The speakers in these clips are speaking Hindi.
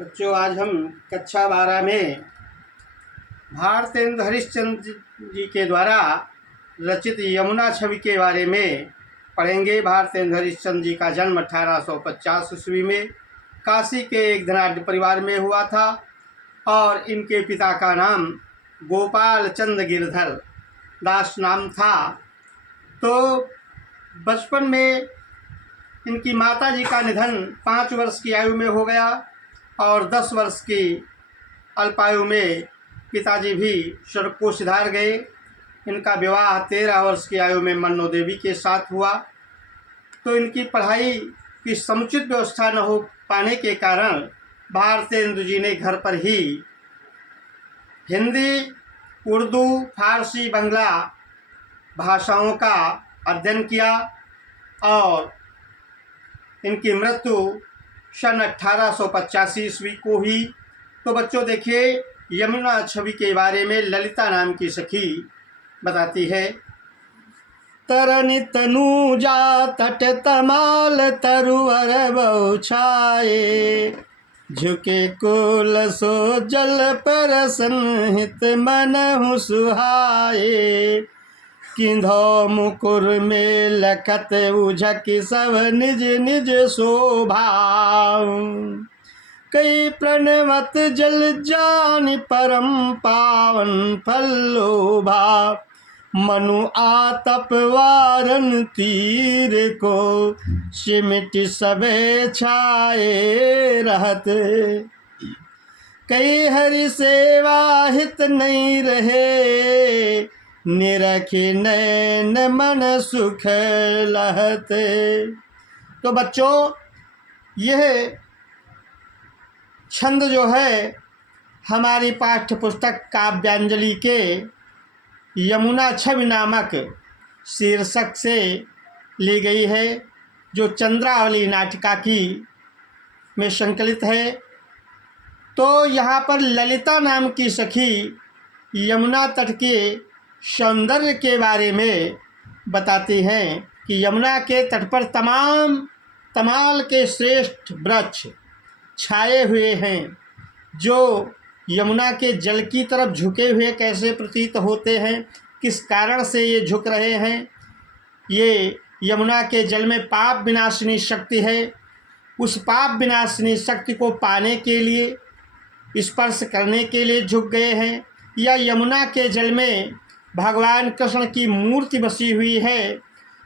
बच्चों, आज हम कक्षा 12 में भारतेंद्र हरिश्चंद्र जी के द्वारा रचित यमुना छवि के बारे में पढ़ेंगे। भारतेंद्र हरिश्चंद्र जी का जन्म 1850 ईस्वी में काशी के एक धनाढ्य परिवार में हुआ था और इनके पिता का नाम गोपाल चंद्र गिरधर दास नाम था। तो बचपन में इनकी माता जी का निधन 5 वर्ष की आयु में हो गया और 10 वर्ष की अल्पायु में पिताजी भी स्वर्ग को सिधार गए। इनका विवाह 13 वर्ष की आयु में मन्नो देवी के साथ हुआ। तो इनकी पढ़ाई की समुचित व्यवस्था न हो पाने के कारण भारतेंद्र जी ने घर पर ही हिंदी, उर्दू, फारसी, बंगला भाषाओं का अध्ययन किया और इनकी मृत्यु सन 1885 ईस्वी को हुई। तो बच्चों देखिए, यमुना छवि के बारे में ललिता नाम की सखी बताती है। तरनि तनूजा तट तमाल तरुवर बौछाए, झुके कुल सो जल पर संहित मनहु सुहाए, किंधो मुकुर में लखत उझक सब निज निज शोभा, कई प्रणवत जल जान परम पावन फलोभा, मनु आतप वारन तीर को सिमट सबे छाए रहत, कई हरि सेवा हित नहीं रहे, निरखी नैन मन सुख लहत। तो बच्चों, यह छंद जो है हमारी पाठ्य पुस्तक काव्यांजलि के यमुना छवि नामक शीर्षक से ली गई है, जो चंद्रावली नाटिका की में संकलित है। तो यहाँ पर ललिता नाम की सखी यमुना तट के सौंदर्य के बारे में बताती हैं कि यमुना के तट पर तमाल के श्रेष्ठ वृक्ष छाए हुए हैं, जो यमुना के जल की तरफ झुके हुए कैसे प्रतीत होते हैं, किस कारण से ये झुक रहे हैं। ये यमुना के जल में पाप विनाशिनी शक्ति है। उस पाप विनाशिनी शक्ति को पाने के लिए, स्पर्श करने के लिए झुक गए हैं, या यमुना के जल में भगवान कृष्ण की मूर्ति बसी हुई है,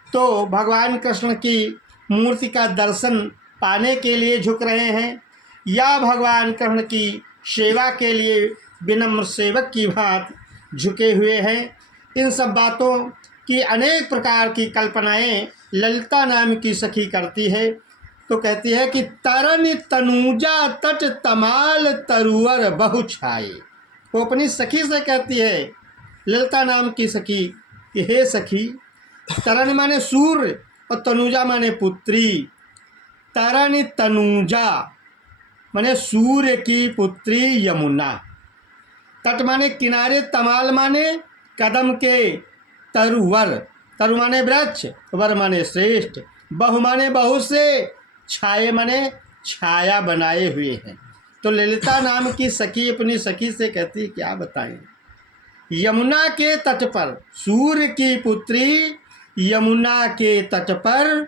तो भगवान कृष्ण की मूर्ति का दर्शन पाने के लिए झुक रहे हैं, या भगवान कृष्ण की सेवा के लिए विनम्र सेवक की भांति झुके हुए हैं। इन सब बातों की अनेक प्रकार की कल्पनाएं ललिता नाम की सखी करती है। तो कहती है कि तरनि तनूजा तट तमाल तरुवर बहु छाए। वो अपनी सखी से कहती है, ललिता नाम की सखी, कि हे सखी, तरनि माने सूर्य और तनुजा माने पुत्री। तरनि तनूजा माने सूर्य की पुत्री यमुना, तट माने किनारे, तमाल माने कदम के, तरुवर, तरु माने वृक्ष, वर माने श्रेष्ठ, बहु माने बहु से, छाए माने छाया बनाए हुए हैं। तो ललिता नाम की सखी अपनी सखी से कहती, क्या बताएं, यमुना के तट पर, सूर्य की पुत्री यमुना के तट पर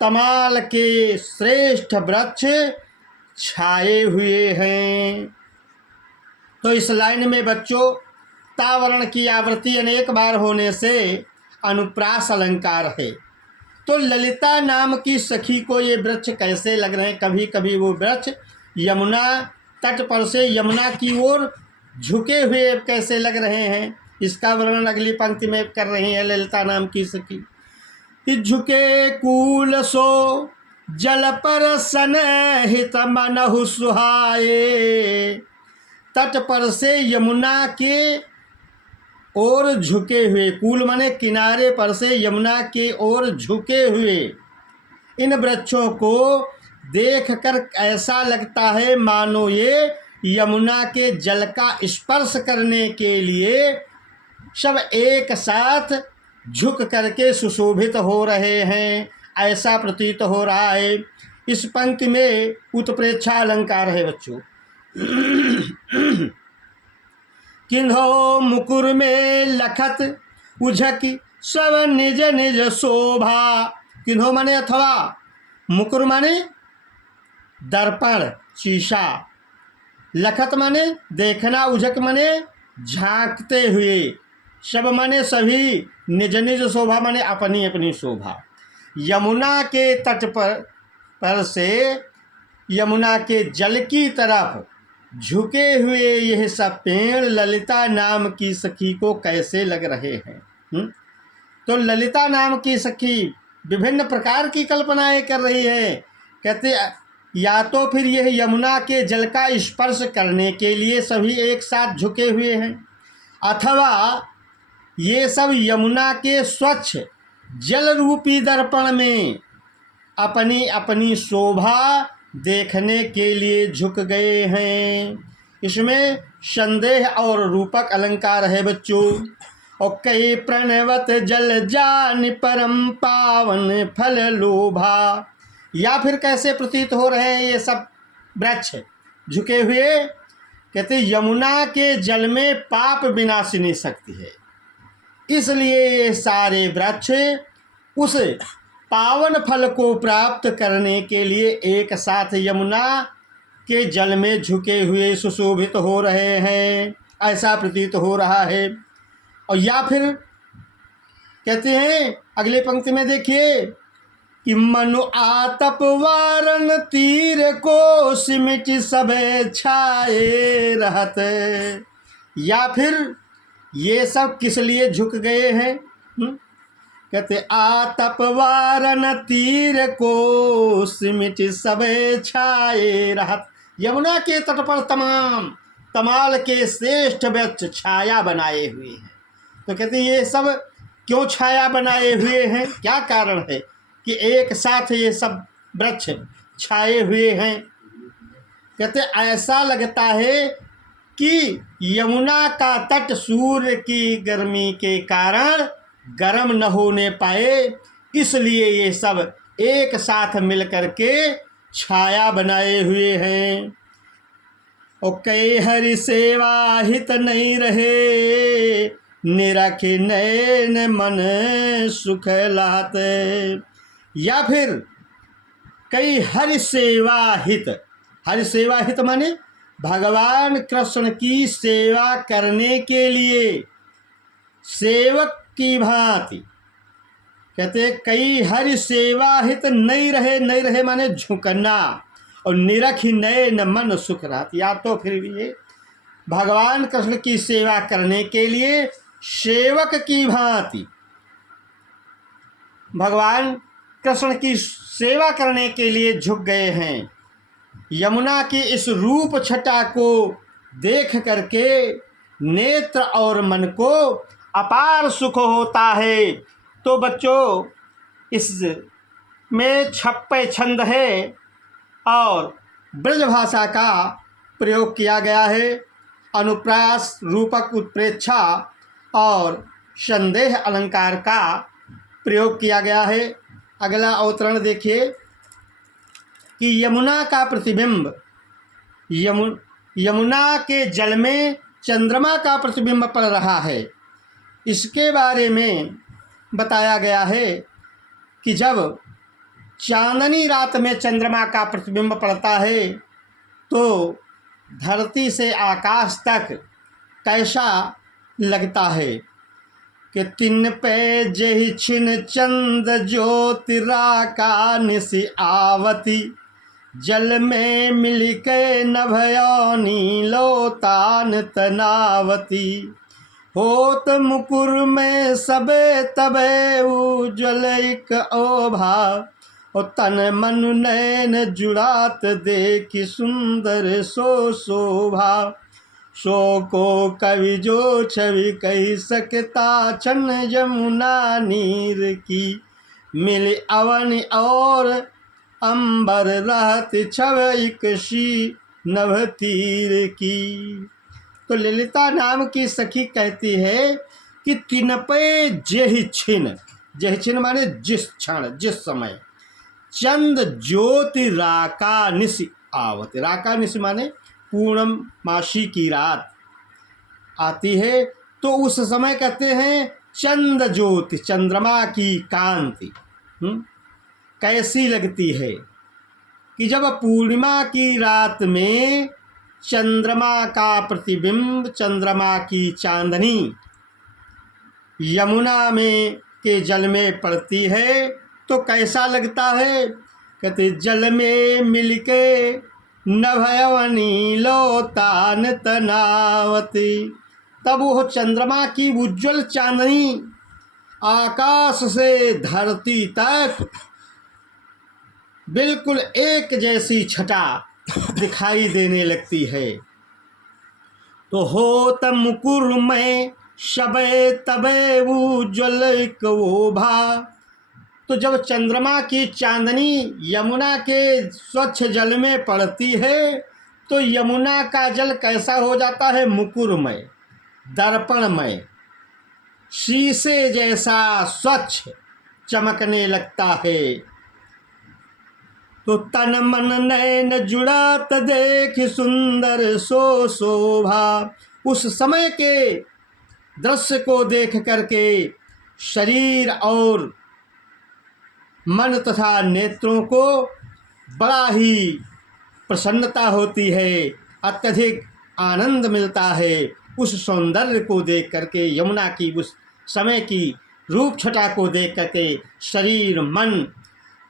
तमाल के श्रेष्ठ वृक्ष छाए हुए हैं। तो इस लाइन में बच्चों, तावरण की आवृत्ति अनेक बार होने से अनुप्रास अलंकार है। तो ललिता नाम की सखी को ये वृक्ष कैसे लग रहे हैं, कभी कभी वो वृक्ष यमुना तट पर से यमुना की ओर झुके हुए कैसे लग रहे हैं, इसका वर्णन अगली पंक्ति में कर रही है ललिता नाम की सखी। झुके कूल सो जल पर सनहित मनहु सुहाए, तट पर से यमुना के ओर झुके हुए, कूल माने किनारे पर से यमुना के ओर झुके हुए इन वृक्षों को देखकर ऐसा लगता है मानो ये यमुना के जल का स्पर्श करने के लिए सब एक साथ झुक करके सुशोभित हो रहे हैं, ऐसा प्रतीत हो रहा है। इस पंक्ति में उत्प्रेक्षा अलंकार है बच्चों। किन्हो मुकुर में लखत उझक सब निज निज शोभा। किन्हो माने अथवा, मुकुर माने दर्पण शीशा, लखत माने देखना, उझक माने झांकते हुए, सब माने सभी, निज निज शोभा माने अपनी अपनी शोभा। यमुना के तट पर से यमुना के जल की तरफ झुके हुए यह सब पेड़ ललिता नाम की सखी को कैसे लग रहे हैं। तो ललिता नाम की सखी विभिन्न प्रकार की कल्पनाएं कर रही है। कहते या तो फिर यह यमुना के जल का स्पर्श करने के लिए सभी एक साथ झुके हुए हैं, अथवा ये सब यमुना के स्वच्छ जल रूपी दर्पण में अपनी अपनी शोभा देखने के लिए झुक गए हैं। इसमें संदेह और रूपक अलंकार है बच्चों। और कई प्रणवत जल जान परम पावन फल लोभा। या फिर कैसे प्रतीत हो रहे हैं ये सब वृक्ष झुके हुए। कहते यमुना के जल में पाप विनाशिनी शक्ति है, इसलिए ये सारे वृक्ष उस पावन फल को प्राप्त करने के लिए एक साथ यमुना के जल में झुके हुए सुशोभित हो रहे हैं, ऐसा प्रतीत हो रहा है। और या फिर कहते हैं अगले पंक्ति में देखिए कि मनु आतप वारण तीर को सिमट सबे छाए रहत। या फिर ये सब किस लिए झुक गए हैं। कहते आतप वारण तीर को सिमट सबे छाए रहत। यमुना के तट पर तमाम तमाल के श्रेष्ठ वृक्ष छाया बनाए हुए हैं। तो कहते ये सब क्यों छाया बनाए हुए हैं, क्या कारण है कि एक साथ ये सब वृक्ष छाए हुए हैं। कहते ऐसा लगता है कि यमुना का तट सूर्य की गर्मी के कारण गर्म न होने पाए, इसलिए ये सब एक साथ मिलकर के छाया बनाए हुए हैं। और कई हरि सेवा हित नहीं रहे, निरखि नैन मन सुख लाते। या फिर कई हरि सेवा हित, हरि सेवा हित माने भगवान कृष्ण की सेवा करने के लिए सेवक की भांति। कहते कई हरि सेवा हित नहीं रहे, नहीं रहे माने झुकना, और निरखि नयन मन सुख रात। या तो फिर भी भगवान कृष्ण की सेवा करने के लिए सेवक की भांति भगवान कृष्ण की सेवा करने के लिए झुक गए हैं। यमुना की इस रूप छटा को देख करके नेत्र और मन को अपार सुख होता है। तो बच्चों इस में छप्पे छंद है और ब्रज भाषा का प्रयोग किया गया है। अनुप्रास, रूपक, उत्प्रेक्षा और संदेह अलंकार का प्रयोग किया गया है। अगला अवतरण देखिए कि यमुना का प्रतिबिंब, यमुना के जल में चंद्रमा का प्रतिबिंब पड़ रहा है। इसके बारे में बताया गया है कि जब चांदनी रात में चंद्रमा का प्रतिबिंब पड़ता है तो धरती से आकाश तक कैसा लगता है कि तिन पे जहि छिन चंद ज्योतिरा का निशि आवती, जल में मिल के नभयोनी लोतान तनावती। होत मुकुर में सबे तबे उज्ज्वल एक ओभा, और तन मन नैन जुड़ात देखी सुंदर सो शोभा। सो को कवि जो छवि कही सकता, छन यमुना नीर की मिल अवन और अंबर रहत छव इकशी नभ तीर की। तो ललिता नाम की सखी कहती है कि तिन पे जेहि छिन, जेहि छिन माने जिस क्षण, जिस समय, चंद ज्योति राका निश आवत। राका निश माने पूर्णमासी की रात आती है, तो उस समय कहते हैं चंद ज्योति, चंद्रमा की कांति कैसी लगती है कि जब पूर्णिमा की रात में चंद्रमा का प्रतिबिंब, चंद्रमा की चांदनी यमुना में के जल में पड़ती है तो कैसा लगता है। कहते जल में मिलके नभयवनी लोतान तनावती। तब वो चंद्रमा की उज्ज्वल चांदनी आकाश से धरती तक बिल्कुल एक जैसी छटा दिखाई देने लगती है। तो होत मुकुर में शबे तबे उज्ज्वल को भा। तो जब चंद्रमा की चांदनी यमुना के स्वच्छ जल में पड़ती है तो यमुना का जल कैसा हो जाता है, मुकुरमय, दर्पणमय, शीशे जैसा स्वच्छ चमकने लगता है। तो तन मन नैन जुड़ात देख सुंदर सो शोभा। उस समय के दृश्य को देख करके शरीर और मन तथा नेत्रों को बड़ा ही प्रसन्नता होती है, अत्यधिक आनंद मिलता है। उस सौंदर्य को देख करके, यमुना की उस समय की रूप छटा को देख करके शरीर, मन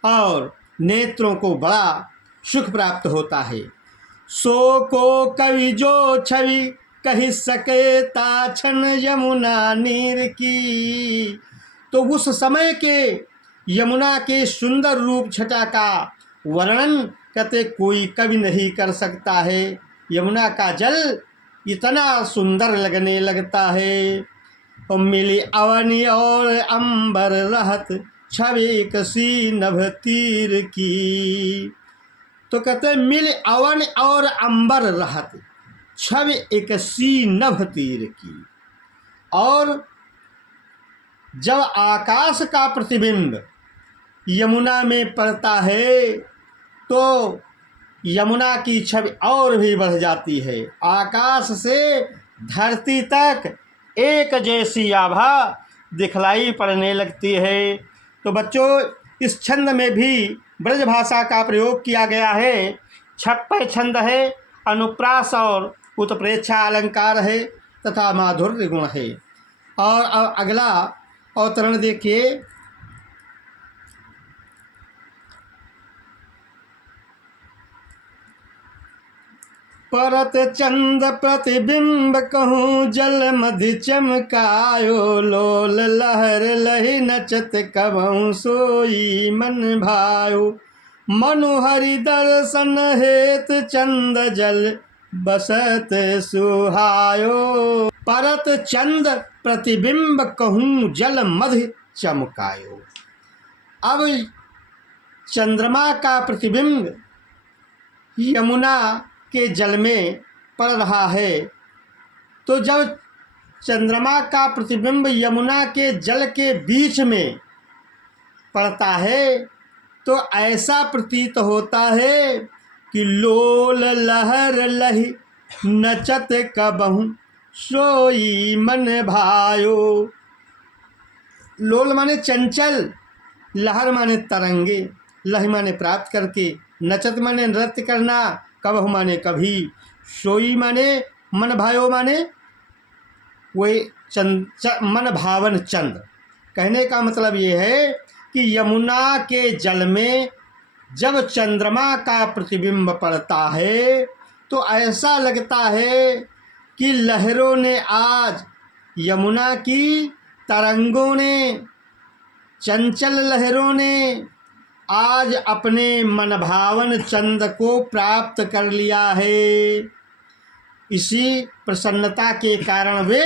और नेत्रों को बड़ा सुख प्राप्त होता है। सो को कवि जो छवि कही सके ताछन यमुना नीर की। तो उस समय के यमुना के सुंदर रूप छटा का वर्णन कहते कोई कवि नहीं कर सकता है। यमुना का जल इतना सुंदर लगने लगता है। और मिली अवनी और अंबर रहत छवि कसी नभ तीर की। तो कहते मिल अवन और अंबर रहत छवि एकसी नभ तीर की। और जब आकाश का प्रतिबिंब यमुना में पड़ता है तो यमुना की छवि और भी बढ़ जाती है। आकाश से धरती तक एक जैसी आभा दिखलाई पड़ने लगती है। तो बच्चों, इस छंद में भी ब्रज भाषा का प्रयोग किया गया है। छप्पर छंद है, अनुप्रास और उत्प्रेक्षा अलंकार है तथा माधुर्य गुण है। और अगला अवतरण देखिए। परत चंद प्रतिबिंब कहूँ जल मधि चमकायो। लोल लहर लहि नचत कबहु सोई मन भायो। मनुहरि दर्शन हेत चंद जल बसत सुहायो। परत चंद प्रतिबिंब कहूँ जल मधि चमकायो। अब चंद्रमा का प्रतिबिंब यमुना के जल में पड़ रहा है। तो जब चंद्रमा का प्रतिबिंब यमुना के जल के बीच में पड़ता है तो ऐसा प्रतीत होता है कि लोल लहर लहि नचत कबहु सोई मन भायो। लोल माने चंचल, लहर माने तरंगे, लहि माने प्राप्त करके, नचत माने नृत्य करना, कबहु माने कभी, सोई माने मन भायो माने वही मन भावन चंद। कहने का मतलब ये है कि यमुना के जल में जब चंद्रमा का प्रतिबिंब पड़ता है तो ऐसा लगता है कि लहरों ने आज, यमुना की तरंगों ने, चंचल लहरों ने आज अपने मनभावन चंद को प्राप्त कर लिया है। इसी प्रसन्नता के कारण वे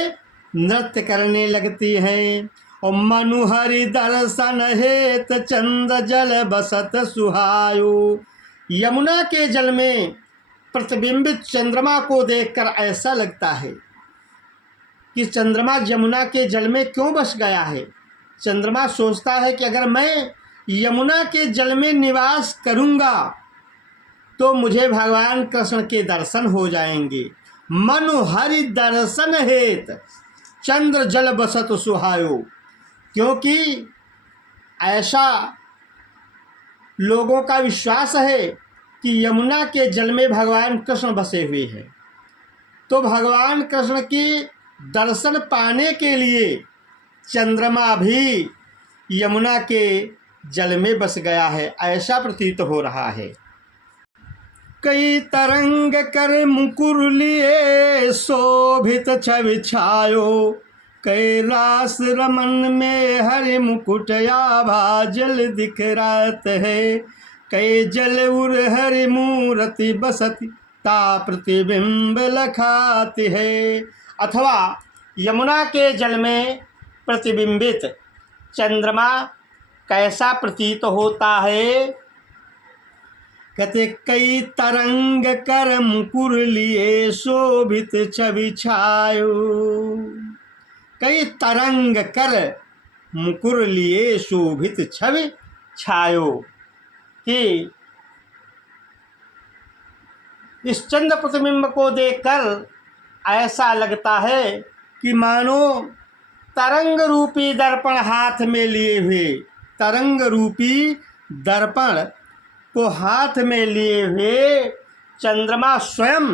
नृत्य करने लगती हैं। और मनुहरि दर्शन हेत चंद जल बसत सुहायो। यमुना के जल में प्रतिबिंबित चंद्रमा को देखकर ऐसा लगता है कि चंद्रमा यमुना के जल में क्यों बस गया है। चंद्रमा सोचता है कि अगर मैं यमुना के जल में निवास करूँगा तो मुझे भगवान कृष्ण के दर्शन हो जाएंगे। मनु हरि दर्शन हेत चंद्र जल बसत सुहायो, क्योंकि ऐसा लोगों का विश्वास है कि यमुना के जल में भगवान कृष्ण बसे हुए हैं। तो भगवान कृष्ण की दर्शन पाने के लिए चंद्रमा भी यमुना के जल में बस गया है, ऐसा प्रतीत हो रहा है। कई तरंग कर मुकुर लिए शोभित छवि छायो, कैलाश रमन में हरि मुकुट आभा जल दिख रात है। कई जल उर हरि मूर्ति बसती ता प्रतिबिंब लखाती है। अथवा यमुना के जल में प्रतिबिंबित चंद्रमा कैसा प्रतीत होता है? कहते कई तरंग कर मुकुर लिए शोभित छवि छायो। कई तरंग कर मुकुर लिए शोभित छवि छायो, कि इस चंद्र प्रतिबिंब को देखकर ऐसा लगता है कि मानो तरंग रूपी दर्पण हाथ में लिए हुए, तरंग रूपी दर्पण को हाथ में लिए हुए चंद्रमा स्वयं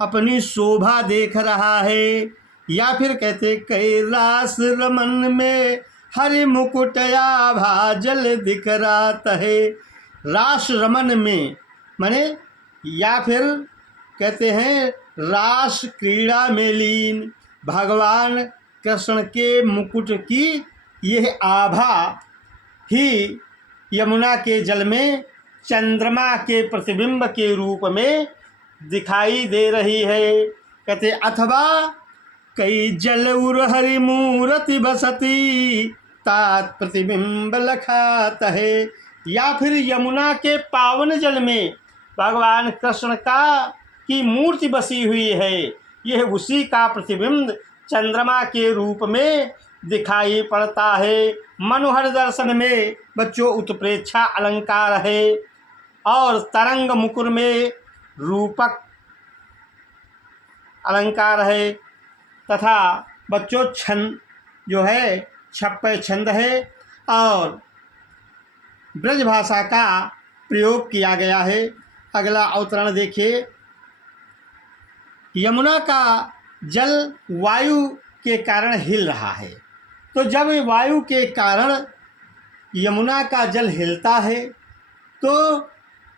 अपनी शोभा देख रहा है। या फिर कहते कैलाश रमन में हरि मुकुट आभा जल दिख रात है। रास रमन में माने, या फिर कहते हैं रास क्रीड़ा में लीन भगवान कृष्ण के मुकुट की यह आभा ही यमुना के जल में चंद्रमा के प्रतिबिंब के रूप में दिखाई दे रही है। कहते अथवा कई जल उर हरि मूर्ति बसती तात प्रतिबिंब लखात है। या फिर यमुना के पावन जल में भगवान कृष्ण का की मूर्ति बसी हुई है, यह उसी का प्रतिबिंब चंद्रमा के रूप में दिखाई पड़ता है। मनोहर दर्शन में बच्चों उत्प्रेक्षा अलंकार है और तरंग मुकुर में रूपक अलंकार है, तथा बच्चों छंद जो है छप्पे छंद है और ब्रज भाषा का प्रयोग किया गया है। अगला अवतरण देखिए। यमुना का जल वायु के कारण हिल रहा है, तो जब वायु के कारण यमुना का जल हिलता है तो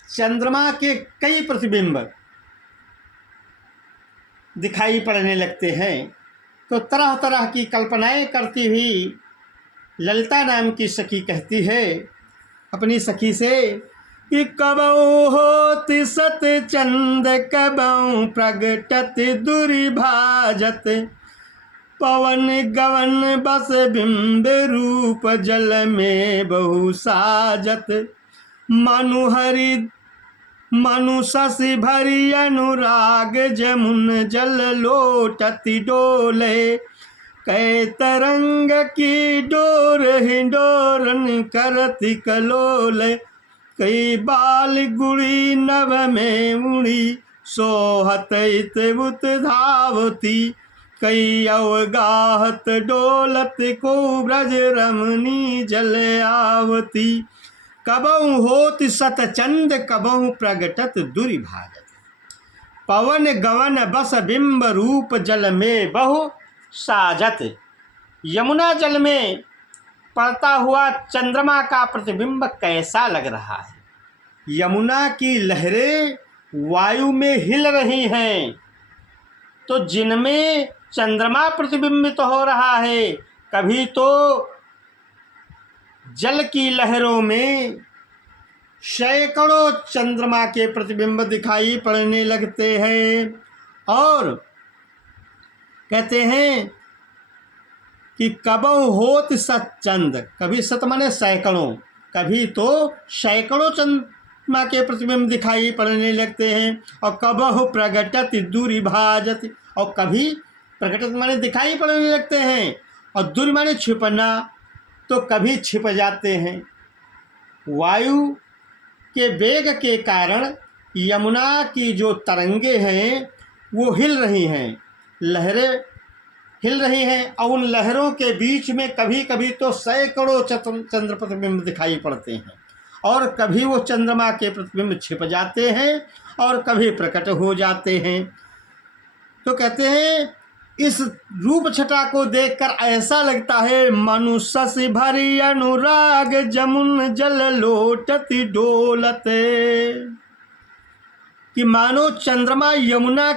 चंद्रमा के कई प्रतिबिंब दिखाई पड़ने लगते हैं। तो तरह तरह की कल्पनाएं करती हुई ललिता नाम की सखी कहती है अपनी सखी से कि कबहु होति सत चंद कबहु प्रगटत दुर्भाजत, पवन गवन बस बिंब रूप जल में बहु साजत। मनु शशि भरी अनुराग जमुन जल लोटति डोले, कै तरंग की डोर हिंडोरन करति कलोल। कई बाल गुड़ी नभ में उड़ी सोहत इतबुत धावती, कई अवगाहत डोलत को ब्रज रमणी जल आवती। कबहु होति सत चंद कबहु प्रगटत दुर्भाजत, पवन गवन बस बिंब रूप जल में बहु साजत। यमुना जल में पड़ता हुआ चंद्रमा का प्रतिबिंब कैसा लग रहा है? यमुना की लहरें वायु में हिल रही हैं, तो जिनमें चंद्रमा प्रतिबिंबित हो रहा है। कभी तो जल की लहरों में सैकड़ों चंद्रमा के प्रतिबिंब दिखाई पड़ने लगते हैं, और कहते हैं कि कबहु होत सत चंद, कभी सत माने सैकड़ों, कभी तो सैकड़ों चंद्रमा के प्रतिबिंब दिखाई पड़ने लगते हैं। और कबहु प्रगटत दुर्भाजत, और कभी प्रगटत माने दिखाई पड़ने लगते हैं, और दुर् माने छिपना, तो कभी छिप जाते हैं। वायु के वेग के कारण यमुना की जो तरंगे हैं वो हिल रही हैं, लहरें हिल रही हैं, और उन लहरों के बीच में कभी कभी तो सैकड़ों चंद्र प्रतिबिंब दिखाई पड़ते हैं, और कभी वो चंद्रमा के प्रतिबिंब छिप जाते हैं और कभी प्रकट हो जाते हैं। तो कहते हैं इस रूप छटा को देखकर ऐसा लगता है मनुष्य से भरी अनुराग जमुन जल लोटती डोलते, कि मानो चंद्रमा यमुना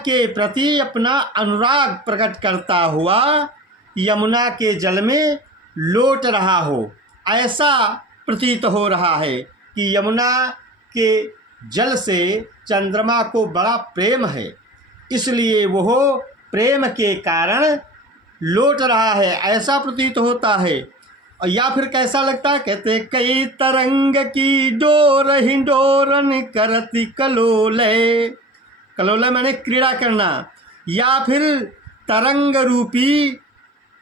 के प्रति अपना अनुराग प्रकट करता हुआ यमुना के जल में लौट रहा हो। ऐसा प्रतीत हो रहा है कि यमुना के जल से चंद्रमा को बड़ा प्रेम है, इसलिए वह प्रेम के कारण लौट रहा है, ऐसा प्रतीत होता है। और या फिर कैसा लगता है, कहते कई तरंग की डोर ही डोरन करती कलोले, कलोले माने क्रीड़ा करना, या फिर तरंग रूपी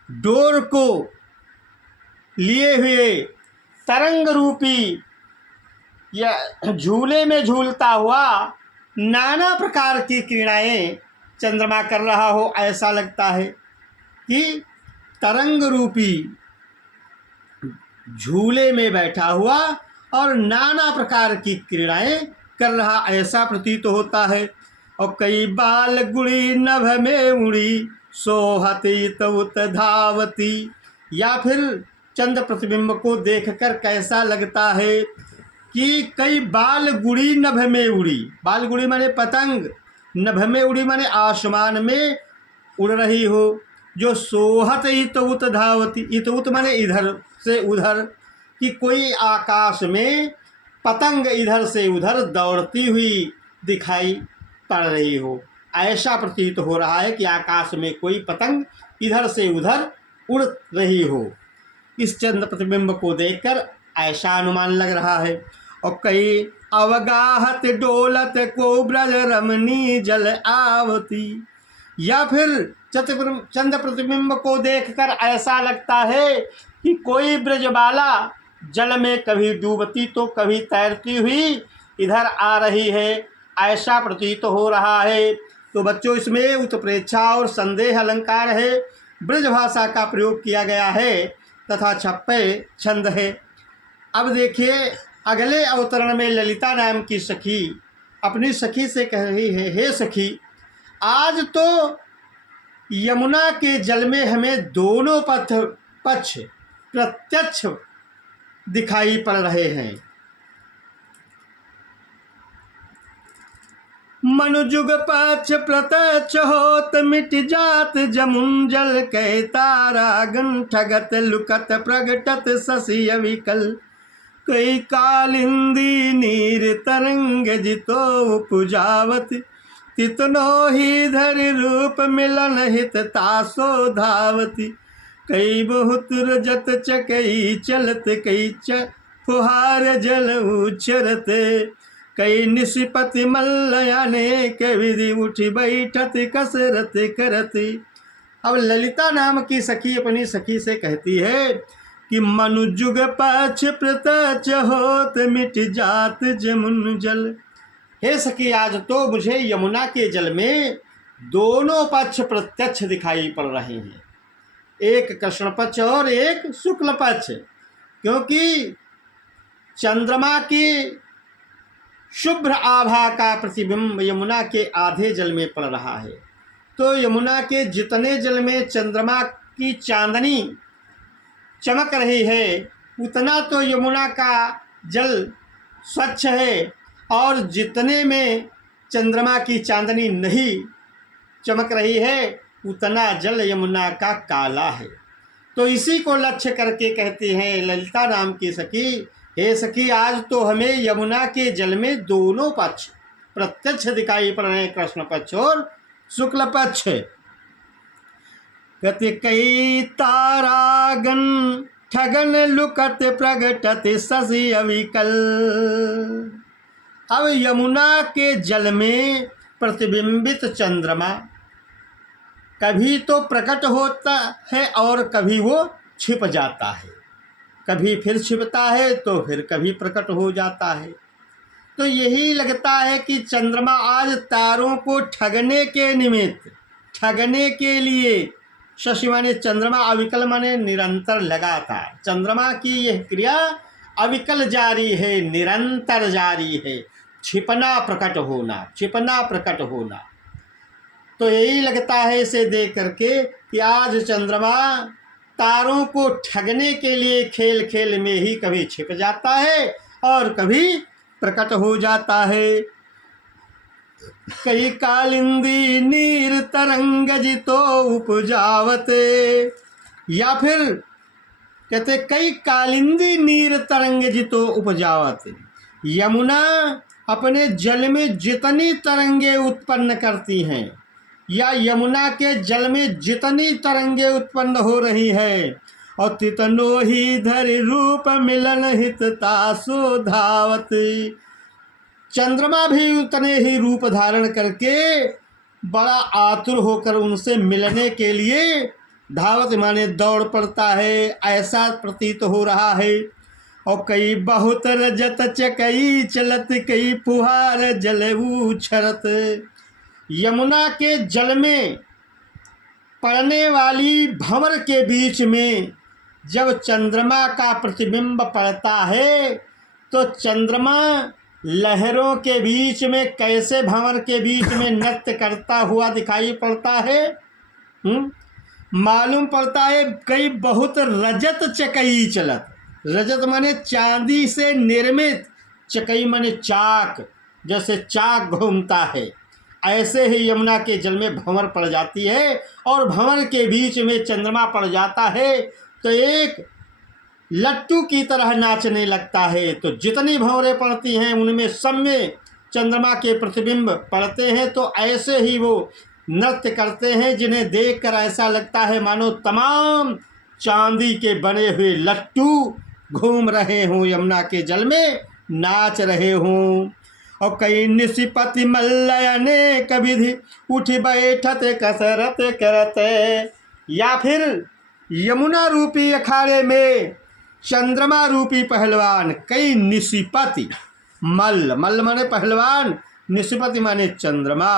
डोर को लिए हुए तरंग रूपी या झूले में झूलता हुआ नाना प्रकार की क्रीड़ाएं चंद्रमा कर रहा हो। ऐसा लगता है कि तरंग रूपी झूले में बैठा हुआ और नाना प्रकार की क्रीड़ाएं कर रहा, ऐसा प्रतीत होता है। और कई बाल गुड़ी नभ में उड़ी सोहती तउत धावती, या फिर चंद्र प्रतिबिंब को देखकर कैसा लगता है कि कई बाल गुड़ी नभ में उड़ी, बाल गुड़ी माने पतंग, नभ में उड़ी माने आसमान में उड़ रही हो, जो सोहत इतउत धावती, इतउत माने इधर से उधर, कि कोई आकाश में पतंग इधर से उधर दौड़ती हुई दिखाई पड़ रही हो। ऐसा प्रतीत हो रहा है कि आकाश में कोई पतंग इधर से उधर उड़ रही हो। इस चंद्र प्रतिबिंब को देखकर ऐसा अनुमान लग रहा है। और कई अवगाहत डोलत को ब्रज रमणी जल आवती, या फिर चंद्र प्रतिबिंब को देखकर ऐसा लगता है कि कोई ब्रजबाला जल में कभी डूबती तो कभी तैरती हुई इधर आ रही है, ऐसा प्रतीत हो रहा है। तो बच्चों इसमें उत्प्रेक्षा और संदेह अलंकार है, ब्रज भाषा का प्रयोग किया गया है तथा छप्पे छंद है। अब देखिए अगले अवतरण में ललिता नाम की सखी अपनी सखी से कह रही है, हे सखी, आज तो यमुना के जल में हमें दोनों पक्ष प्रत्यक्ष दिखाई पड़ रहे हैं। मनुजुग पक्ष प्रत्यक्ष होत मिट जात जमुन जल कै तारागन ठगत लुकत प्रगटत शशि अविकल, कई कालिंदी नीर तरंग जितो पुजावत, तितनो ही धरि रूप मिलन हित तासो धावती, कई बहुत रजत चकई चलत कई फुहार जल उछरत, कई निशिपति मल्लयाने के विधि उठी बैठत कसरत करती। अब ललिता नाम की सखी अपनी सखी से कहती है कि मनुजुग पक्ष प्रत्यक्ष होत मिट जात जमुन जल, हे सखी, आज तो मुझे यमुना के जल में दोनों पक्ष प्रत्यक्ष दिखाई पड़ रहे हैं, एक कृष्ण पक्ष और एक शुक्ल पक्ष, क्योंकि चंद्रमा की शुभ्र आभा का प्रतिबिंब यमुना के आधे जल में पड़ रहा है। तो यमुना के जितने जल में चंद्रमा की चांदनी चमक रही है उतना तो यमुना का जल स्वच्छ है, और जितने में चंद्रमा की चांदनी नहीं चमक रही है उतना जल यमुना का काला है। तो इसी को लक्ष्य करके कहते हैं ललिता नाम की सखी, हे सखी, आज तो हमें यमुना के जल में दोनों पक्ष प्रत्यक्ष दिखाई पड़ रहे हैं, कृष्ण पक्ष और शुक्ल पक्ष। कहते कई तारागन ठगन लुकत प्रगटत शशि अविकल। अब यमुना के जल में प्रतिबिंबित चंद्रमा कभी तो प्रकट होता है और कभी वो छिप जाता है। कभी फिर छिपता है तो फिर कभी प्रकट हो जाता है। तो यही लगता है कि चंद्रमा आज तारों को ठगने के निमित्त, ठगने के लिए, शशि माने चंद्रमा, अविकल माने निरंतर लगातार। चंद्रमा की यह क्रिया अविकल जारी है, निरंतर जारी है, छिपना प्रकट होना, छिपना प्रकट होना। तो यही लगता है इसे देख करके कि आज चंद्रमा तारों को ठगने के लिए खेल खेल में ही कभी छिप जाता है और कभी प्रकट हो जाता है। कई कालिंदी नीर तरंग जितो उपजावते, या फिर कहते कई कालिंदी नीर तरंग जितो उपजावते। यमुना अपने जल में जितनी तरंगे उत्पन्न करती हैं, या यमुना के जल में जितनी तरंगे उत्पन्न हो रही है, और तितनो ही धरि रूप मिलन हितता सुधावत। चंद्रमा भी उतने ही रूप धारण करके बड़ा आतुर होकर उनसे मिलने के लिए धावत माने दौड़ पड़ता है, ऐसा प्रतीत हो रहा है। और कई बहुत रजत चकई चलत, कई फुहार जल उछरत। यमुना के जल में पड़ने वाली भंवर के बीच में जब चंद्रमा का प्रतिबिंब पड़ता है तो चंद्रमा लहरों के बीच में कैसे भंवर के बीच में नृत्य करता हुआ दिखाई पड़ता है। मालूम पड़ता है कई बहुत रजत चकई चलत। रजत माने चांदी से निर्मित, चकई माने चाक, जैसे चाक घूमता है, ऐसे ही यमुना के जल में भंवर पड़ जाती है और भंवर के बीच में चंद्रमा पड़ जाता है तो एक लट्टू की तरह नाचने लगता है। तो जितनी भंवरें पड़ती हैं उनमें सब में चंद्रमा के प्रतिबिंब पड़ते हैं, तो ऐसे ही वो नृत्य करते हैं जिन्हें देखकर ऐसा लगता है मानो तमाम चांदी के बने हुए लट्टू घूम रहे हों, यमुना के जल में नाच रहे हों। और कई निशिपति मल्लयने कविधि उठ बैठत कसरत करते, या फिर यमुना रूपी अखाड़े में चंद्रमा रूपी पहलवान कई निशिपति, मल्ल, मल्ल माने पहलवान, निशिपति माने चंद्रमा,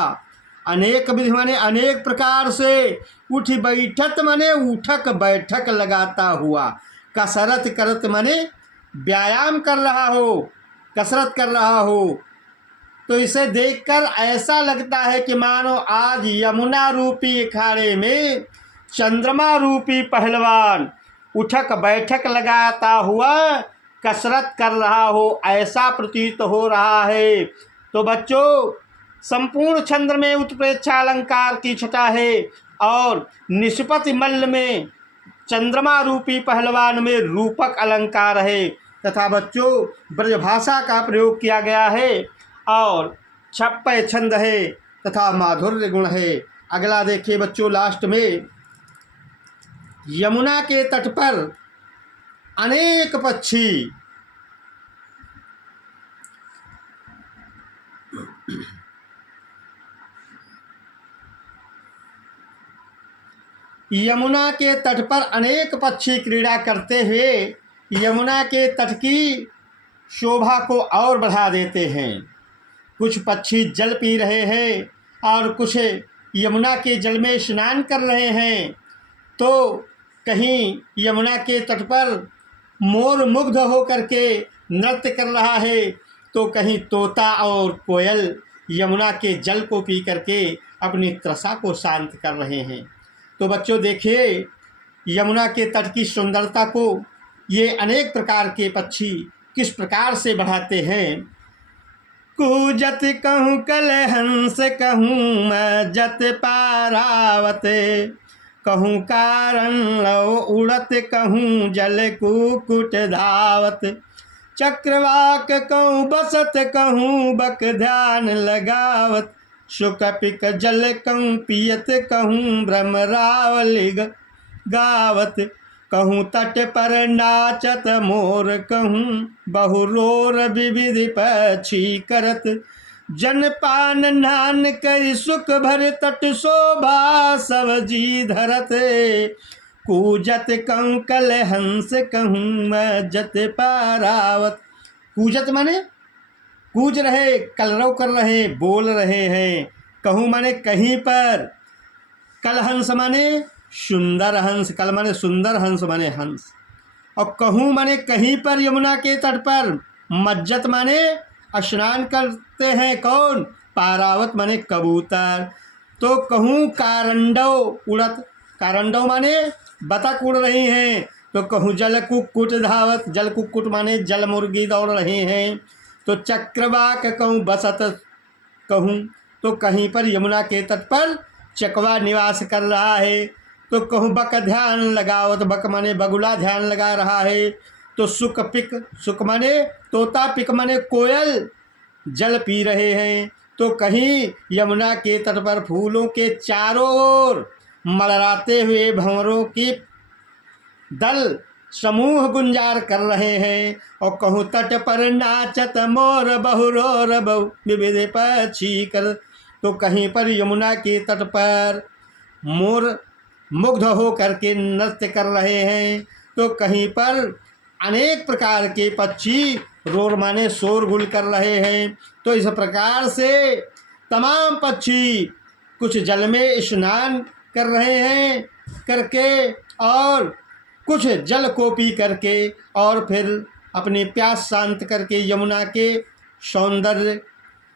अनेक विधि माने अनेक प्रकार से, उठ बैठत माने उठक बैठक लगाता हुआ, कसरत करत माने व्यायाम कर रहा हो, कसरत कर रहा हो। तो इसे देखकर ऐसा लगता है कि मानो आज यमुना रूपी अखाड़े में चंद्रमा रूपी पहलवान उठक बैठक लगाता हुआ कसरत कर रहा हो, ऐसा प्रतीत हो रहा है। तो बच्चों, संपूर्ण छंद में उत्प्रेक्षा अलंकार की छटा है और निष्पत्ति मल्ल में चंद्रमा रूपी पहलवान में रूपक अलंकार है, तथा बच्चों ब्रजभाषा का प्रयोग किया गया है और छप्पय छंद है तथा माधुर्य गुण है। अगला देखिए बच्चों, लास्ट में यमुना के तट पर अनेक पक्षी यमुना के तट पर अनेक पक्षी क्रीड़ा करते हुए यमुना के तट की शोभा को और बढ़ा देते हैं। कुछ पक्षी जल पी रहे हैं और कुछ यमुना के जल में स्नान कर रहे हैं। तो कहीं यमुना के तट पर मोर मुग्ध होकर के नृत्य कर रहा है, तो कहीं तोता और कोयल यमुना के जल को पी करके अपनी तृषा को शांत कर रहे हैं। तो बच्चों देखिए, यमुना के तट की सुंदरता को ये अनेक प्रकार के पक्षी किस प्रकार से बढ़ाते हैं। कूजत कहूँ कल हंस कहूँ मैं जत पारावते, कहूँ कारण लो उड़त कहूँ जल कुकुट धावत, चक्रवाक कहूँ बसत कहूँ बक ध्यान लगावत, शुकपिक जल कहूँ पियत कहूँ भ्रमरावली गावत, कहूँ तट पर नाचत मोर कहूँ बहुरोर विविधि पक्षी करत, जन पान नान कर सुख भर तट शोभा सब जी धरत, कूजत कहूँ कल हंस कहूँ मज्जत पारावत। कूजत माने कूज रहे, कलरव कर रहे, बोल रहे हैं। कहूँ माने कहीं पर, कल हंस माने सुंदर हंस, कल माने सुंदर, हंस माने हंस। और कहूँ माने कहीं पर यमुना के तट पर, मज्जत माने स्नान करते हैं कौन, पारावत माने कबूतर। तो कहूँ कारंडव उड़त, कारंडव माने बतख उड़ रही हैं। तो कहूँ जल कुक्कुट धावत, जल कुक्कुट माने जल मुर्गी दौड़ रहे हैं। तो चक्रवाक कहूँ बसत कहूँ, तो कहीं पर यमुना के तट पर चकवा निवास कर रहा है। तो कहूँ बक ध्यान लगावत, बक माने बगुला ध्यान लगा रहा है। तो सुक पिक, सुक माने तोता, पिक माने कोयल जल पी रहे हैं। तो कहीं यमुना के तट पर फूलों के चारों ओर मलराते हुए भंवरों की दल समूह गुंजार कर रहे हैं। और कहूँ तट पर नाचत मोर बहुरोर बहु विविध पक्षी कर। तो कहीं पर यमुना के तट पर मोर मुग्ध हो करके नृत्य कर रहे हैं। तो कहीं पर अनेक प्रकार के पक्षी रोर माने शोरगुल कर रहे हैं। तो इस प्रकार से तमाम पक्षी कुछ जल में स्नान कर रहे हैं करके, और कुछ जल को पी करके, और फिर अपनी प्यास शांत करके यमुना के सौंदर्य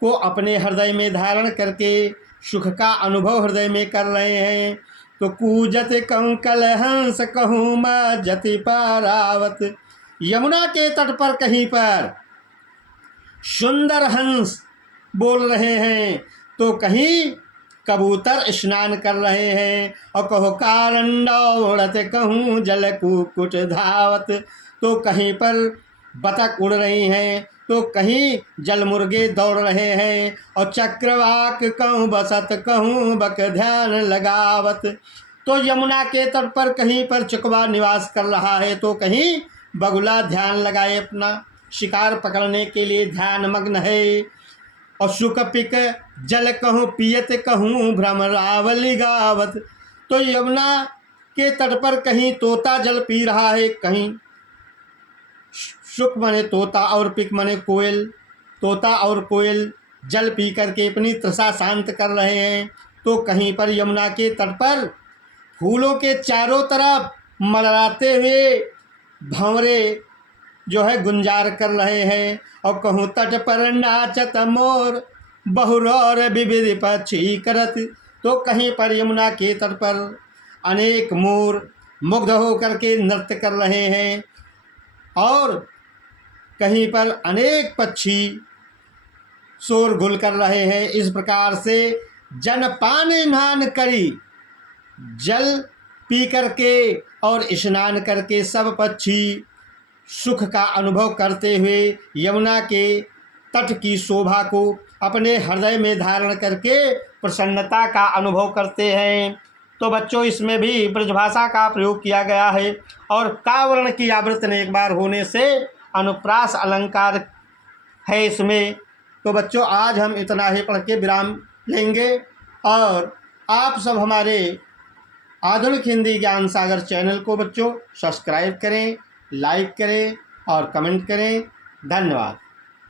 को अपने हृदय में धारण करके सुख का अनुभव हृदय में कर रहे हैं। तो कूजत कहूँ कल हंस कहूँ मज्जत पारावत। यमुना के तट पर कहीं पर सुंदर हंस बोल रहे हैं, तो कहीं कबूतर स्नान कर रहे हैं। और कहो कारंडव उड़त कहूँ जल कुक्कुट धावत। तो कहीं पर बतख उड़ रही हैं, तो कहीं जल मुर्गे दौड़ रहे हैं। और चक्रवाक कहूँ बसत कहूँ बक ध्यान लगावत। तो यमुना के तट पर कहीं पर चकवा निवास कर रहा है, तो कहीं बगुला ध्यान लगाए अपना शिकार पकड़ने के लिए ध्यान मग्न है। और सुक पिक जल कहूँ पियत कहूँ भ्रमरावली गावत। तो यमुना के तट पर कहीं तोता जल पी रहा है, कहीं सुक माने तोता और पिक माने कोयल, तोता और कोयल जल पी करके अपनी तृषा शांत कर रहे हैं। तो कहीं पर यमुना के तट पर फूलों के चारों तरफ मलराते हुए भंवरे जो है गुंजार कर रहे हैं। और कहूँ तट पर नाचत मोर बहुरोर विविध पक्षी करत। तो कहीं पर यमुना के तट पर अनेक मोर मुग्ध होकर के नृत्य कर रहे हैं, और कहीं पर अनेक पक्षी शोरगुल कर रहे हैं। इस प्रकार से जन पान स्नान करी, जल पी करके और स्नान करके सब पक्षी सुख का अनुभव करते हुए यमुना के तट की शोभा को अपने हृदय में धारण करके प्रसन्नता का अनुभव करते हैं। तो बच्चों, इसमें भी ब्रजभाषा का प्रयोग किया गया है, और का वर्ण की आवृत्ति ने एक बार होने से अनुप्रास अलंकार है इसमें। तो बच्चों, आज हम इतना ही पढ़ के विराम लेंगे, और आप सब हमारे आधुनिक हिंदी ज्ञान सागर चैनल को बच्चों सब्सक्राइब करें, लाइक करें और कमेंट करें। धन्यवाद।